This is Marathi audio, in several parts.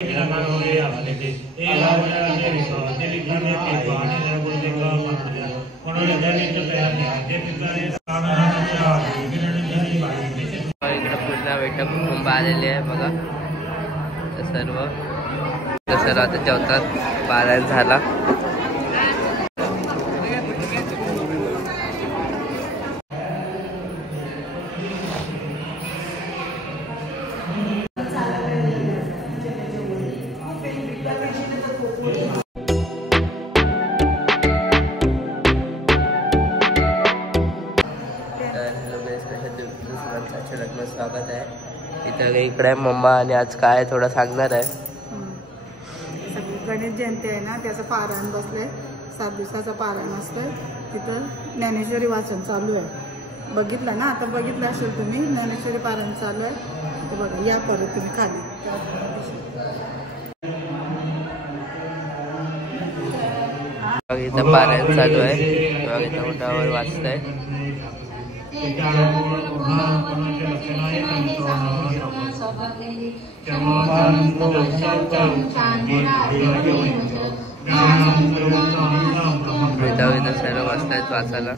पुन्हा बैठक कुटुंब आलेले आहे बघा. सर्व आता जेवतात. पारायण झाला. लग्न स्वागत आहे. इथं इकडे मम्मा आणि आज काय थोडं सांगणार आहे. गणेश जयंती आहे ना, त्याचं पारायण बसलंय. 7 दिवसाचं पारायण असतंय. तिथं ज्ञानेश्वरी वाचन चालू आहे. बघितलं ना, आता बघितलं असेल तुम्ही. ज्ञानेश्वरी पारायण चालू आहे. तर बघा, या परत तुम्ही खाली. इथं पारायण चालू आहे. इथं उठावर वाचतंय. सर्व वाचतायत वाचायला.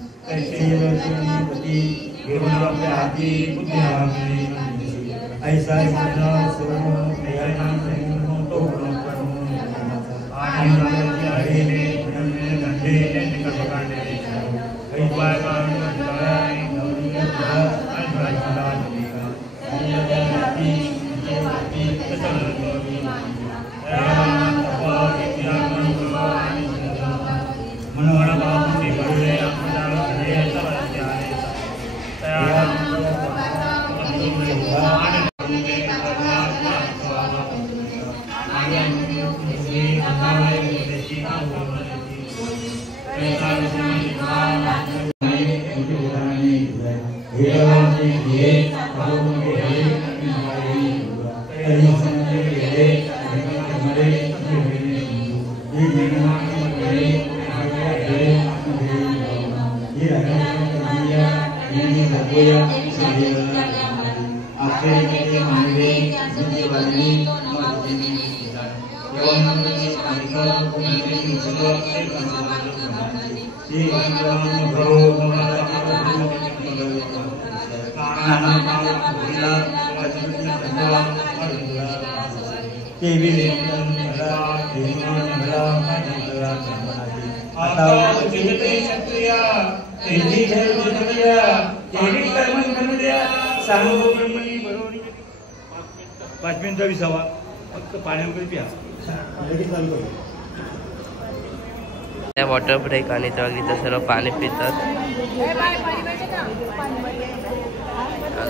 वॉटर ब्रेक आणि तेव्हा इथं सर्व पाणी पितात.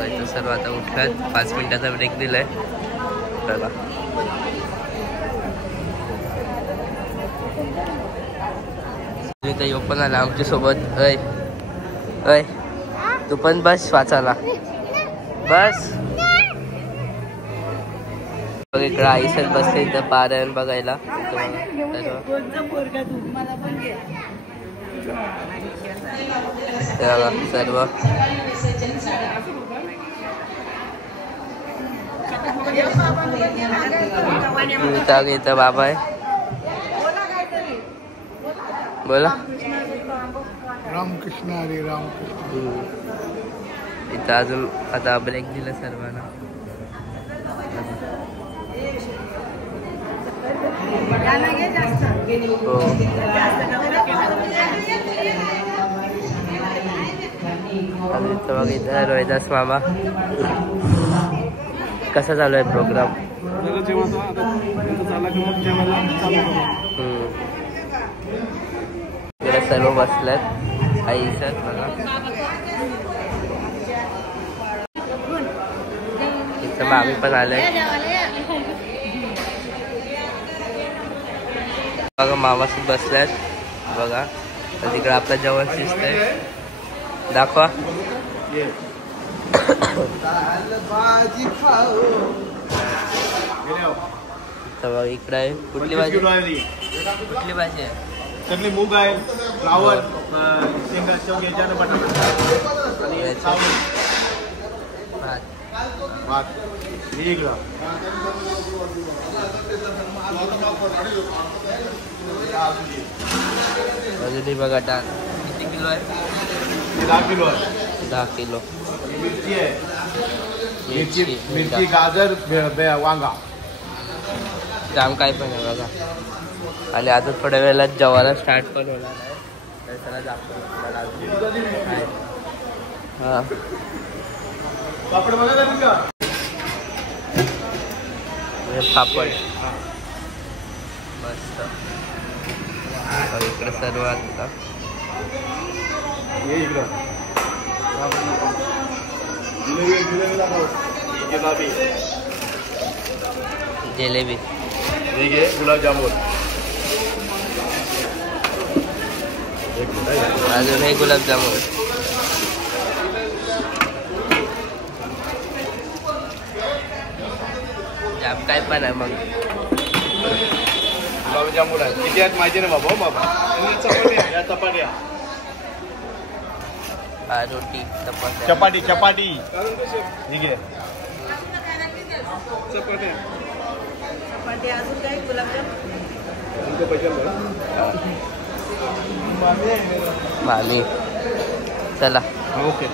इथं सर्व आता उठतात. 5 मिनिटाचा ब्रेक दिलाय बघा. इथं पण आला आमच्या सोबत. अय अय तू पण बस वाचायला बस. इकडं आई सर बसले इथं पारायण बघायला. सर्व इथं बाबा आहे. बोला. रामकृष्ण हरी रामकृष्ण. इथं अजून आता ब्रेक दिलं सर्वांना. इथं रोहिदास मामा. कसा चालू आहे प्रोग्राम? सर्व बसल्यात. आई सर बघा. इथं मामी पण आलंय बघा. मामा बसल्यात बघा. तिकडे आपलं जेवण शिजतंय. दाखवा. बघा इकडे आहे. कुठली भाजी? कुठली भाजी आहे? चटणी मूग आहे, फ्लावर, शेंगा, शेवग्याच्या बटाटा भात. अजूनही बघा डाळ किती किलो आहे? 10 किलो आहे. 10 किलो. मिरची आहे. मिरची गाजर वांगा जाम काय पण आहे बघा. आणि आता थोड्या वेळेला जेवायला स्टार्ट पण होणार आहे. तर चला दाखवतो तुम्हाला अजून. हां पापड बघा का? पापड मस्त. इकडे सर्व आता जिलेबी गुलाबजामुन अजून हे गुलाबजामुन. जाम काय पण आहे मग. गुलाबजामुन आहे. किती आहेत माहिती नाही बाबा. चपात्या चपात्या रोटी चपाती चपाती चपाती ठीक आहे. चपाती अजून काय गुलाबजाम मामी. चला ओके.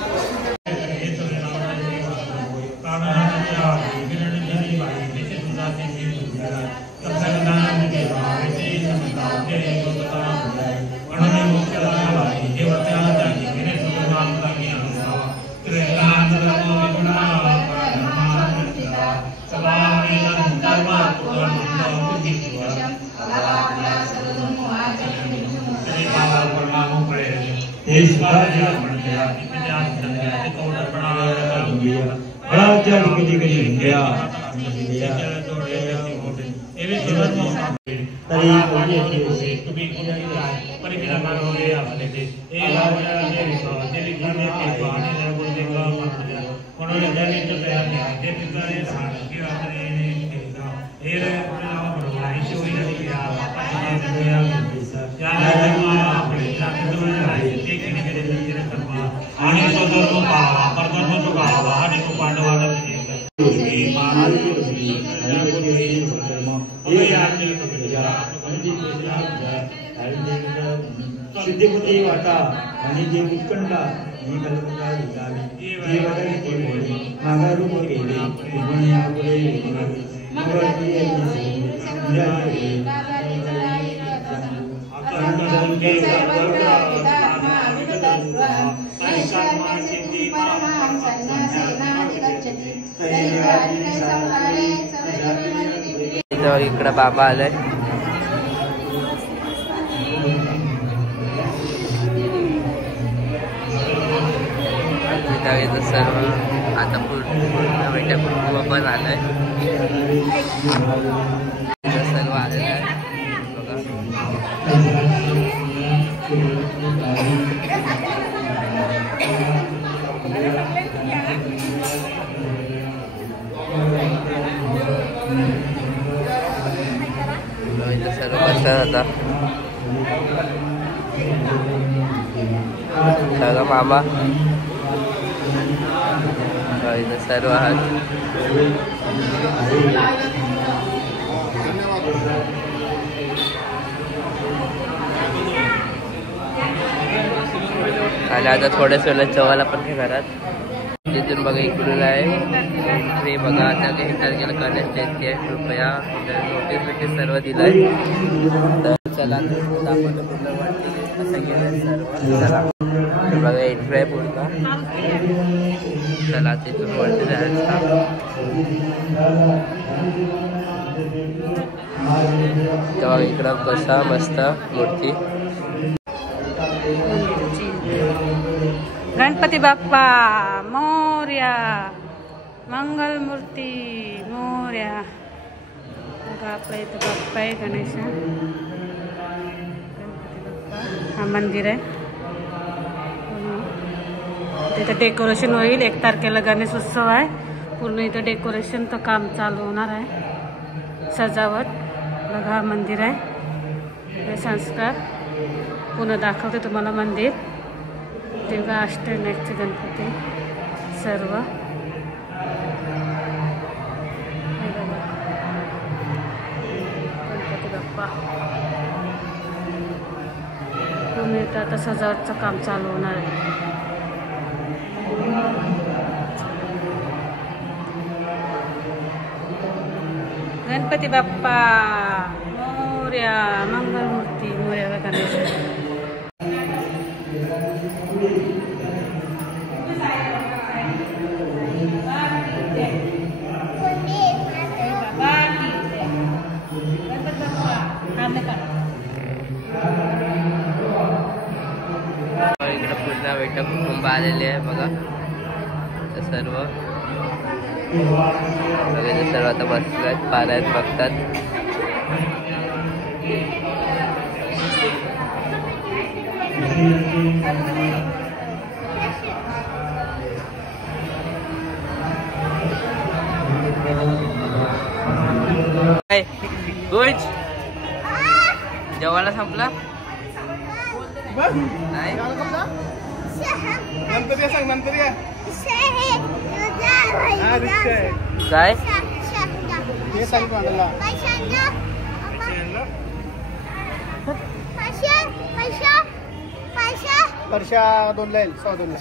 सिद्धिपती वाटा आणि जे उत्कंठा ही कल्पना झाली ती वडली मागारू गेले पुण्या पुढे इकडं बाबा आलाय. सर्व आता पूर्ण बेटा कुटुंब पण आलंय. सर्व आलेलं आहे बघा. इथं सर्व बसतात आता. सगळं मामा इथं सर्व आहात. आणि आता थोड्याच वेळेला जेवायला पण घेणार आहात. तिथून बघा इकडून आहे हे बघा. आता काही तारखेला गणेश जयंती आहे. कृपया नोटीस बिटीस सर्व दिलंय. तर चला दाखवतो पूर्ण वाटते कसं गेलं सर्व. चला बघा एंट्री आहे पूर्ण. चला तिथून वरती जायचं. तेव्हा इकडं कसा मस्त मूर्ती. गणपती बाप्पा मोरया. मंगल मूर्ती मोरया. बघा आपल्या इथं बाप्पा आहे गणेश. हा मंदिर आहे. तिथं डेकोरेशन होईल. 1 तारखेला गणेश उत्सव आहे. पूर्ण इथं डेकोरेशनचं काम चालू होणार आहे. सजावट बघा मंदिर आहे. हे संस्कार पुन्हा दाखवते तुम्हाला मंदिर. तेव्हा अष्टविनायकचे गणपती सर्व. मिनिट आता सजावटचं काम चालू होणार आहे. गणपती बाप्पा मोरया, मंगलमूर्ती मोरया गणेश. इकडे पूर्ण बैठक कुटुंब आलेले आहे बघा. सर्व आता बसलेत, पारायण बघतात. गुंज जेवायला संपला नाही. काय वर्षा 2 ला येईल, 2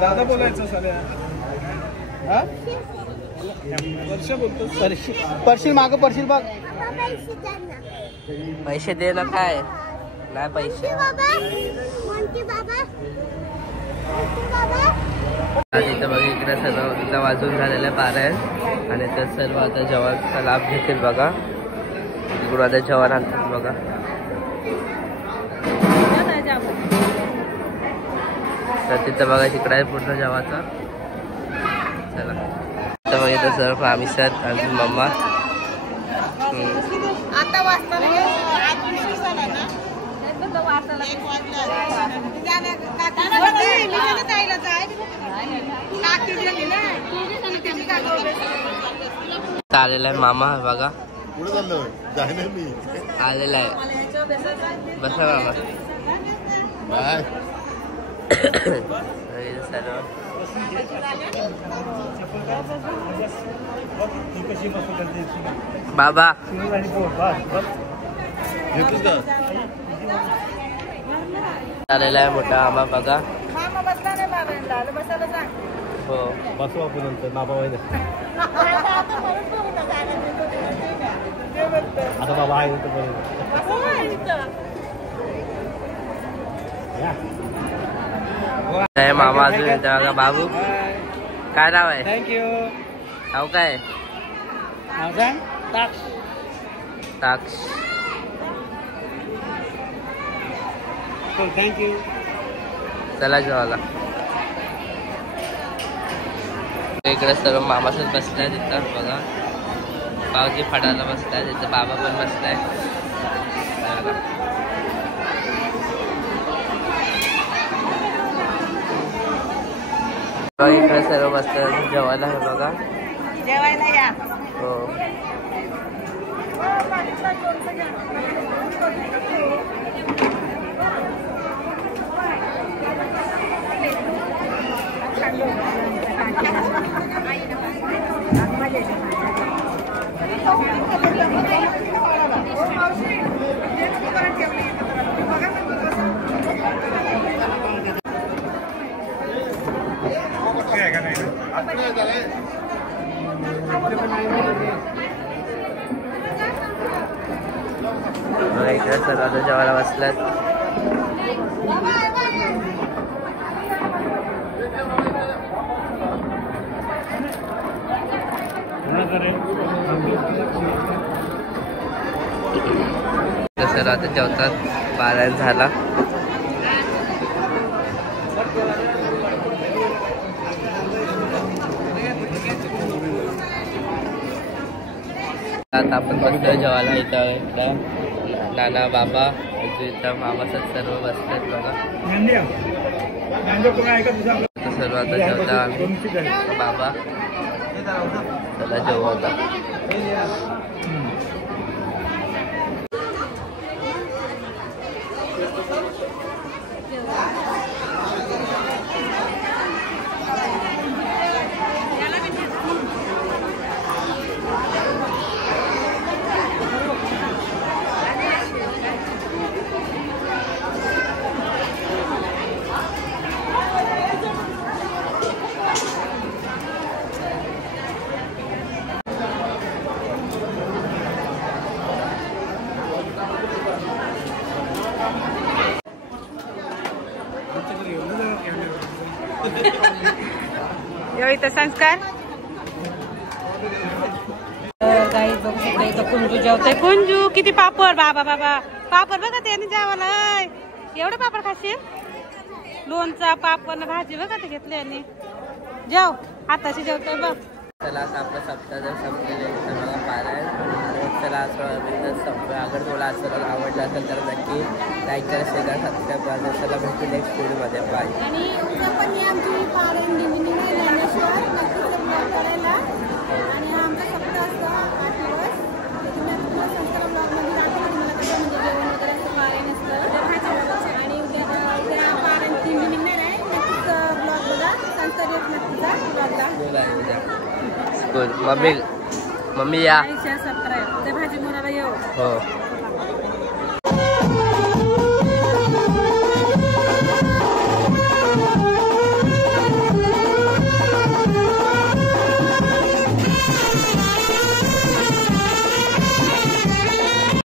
दादा बोलायचं सगळ्या. वर्ष बोलतो. परशील मागं पडशील बघ. पैसे दे ना. काय नाही पैसे. इथं बघा इकडे सर्व इथं वाजून झालेलं आहे पारायण आणि तर सर्व आता जेवणाचा लाभ घेतील बघा. इकडून आता जेवण आणतात बघा. तर तिथं बघा तिकडे आहे पूर्ण जेवाचा. चला तर मग इथं सर्व आम्ही सर आणि मम्मा. आता वाजता आलेला आहे मामा बघा. आलेला आहे. बसा मामा. बाय. सर्व बाबा आलेला आहे मोठा आंबा बघा. हो बसू आपण नंतर बाबा वय आता बाबा आहे मामा अजून येते बघा. बाबू काय नाव आहे? थँक्यू. नाव काय? ताक्ष. ताक्ष. थँक्यू. चला जेवायला. इकडे सर्व मामासच बसलाय तिथं बघा. पावजी फडायला बसलाय तिथं. बाबा पण बसलाय. इकडे सर्व बसतात जेवायला आहे बघा. जेवायला या. हो इकडे सर्व जेवायला बसल्यात. सर्व आता जेवतात. पारायण झाला. आता आपण बसतोय जेवायला. इथं नाना बाबा इथं मामासच सर्व बसतात बघा. सर्व आता जेवता आम्ही. बाबा चला जेवू आता. इथं संस्कार. गाई बघू शकता इथं कुंजू जेवतोय. कुंजू किती पापड बाबा बाबा पापड बघा त्याने जेवायला एवढं पापड खाशील. लोणचा पापड भाजी बघा ते घेतले आणि जेव हाताशी जेवतोय बघ. चला आता आपलं सप्ताह जर संपलेलं आहे तर मला पारायण. चला असं संपलं. अगर तुला असं आवडलं असेल तर नक्की लाईक करा, शेअर करा, सबस्क्राईब करा. चला भेटू नेक्स्ट व्हिडिओमध्ये. बाय. आणि उद्या पण आमची पारायण दिंडी आहे ज्ञानेश्वर नक्की करायला. आणि हा आमचा सप्ताह असतो 8 दिवस. तुम्ही पूर्ण संस्कार ब्लॉगमध्ये दाखवलं तुम्हाला कसं म्हणजे जेवण वगैरे असं पारायण असतं. आणि उद्या पारायण दिंडी निघणार आहे. नक्कीच ब्लॉग बघा. संस्कार येत नक्कीचा ब्लॉगला. मम्मी या. सबस्क्राईब. उद्या भाजी मुलाला येऊ. हो.